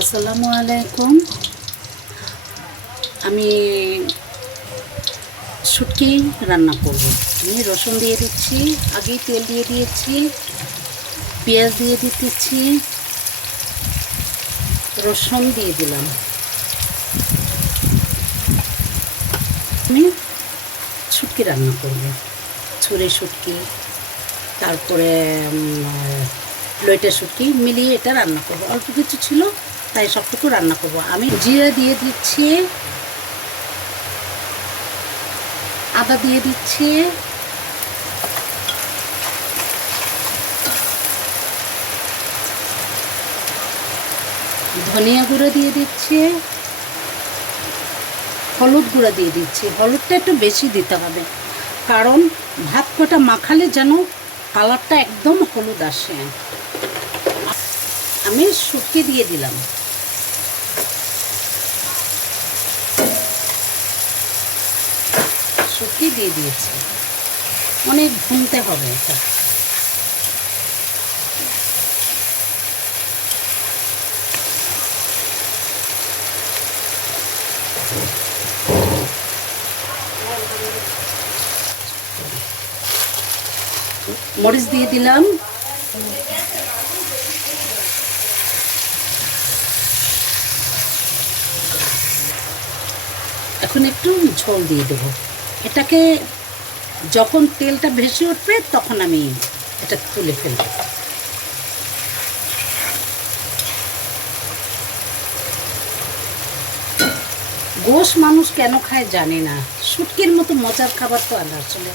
আসসালামু আলাইকুম। আমি শুটকি রান্না করব। আমি রসুন দিয়ে দিচ্ছি, আগেই তেল দিয়ে দিয়েছি, পেঁয়াজ দিয়ে দিতেছি, রসুন দিয়ে দিলাম। আমি শুটকি রান্না করব। ছুরি শুটকি, তারপরে লইটা শুটকি, মিলিয়ে এটা রান্না করব। অল্প কিছু ছিল তাই সবটুকু রান্না করব। আমি জিরা দিয়ে দিচ্ছি, আদা দিয়ে দিচ্ছি, ধনিয়া গুঁড়ো দিয়ে দিচ্ছি, হলুদ গুঁড়ো দিয়ে দিচ্ছি। হলুদটা একটু বেশি দিতে হবে, কারণ ভাত কটা মাখালে যেন কালারটা একদম হলুদ আসে। আমি শুকিয়ে দিয়ে দিলাম। শুকিয়ে দিয়ে দিয়েছি। অনেক ভুনতে হবে এটা। মরিচ দিয়ে দিলাম। এখন একটু ঝোল দিয়ে দেবো। এটাকে যখন তেলটা ভেসে উঠবে, তখন আমি এটা তুলে ফেলব। গোশ মানুষ কেন খায় জানি না। শুটকির মতো মজার খাবার তো আর আসলে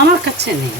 আমার কাছে নেই।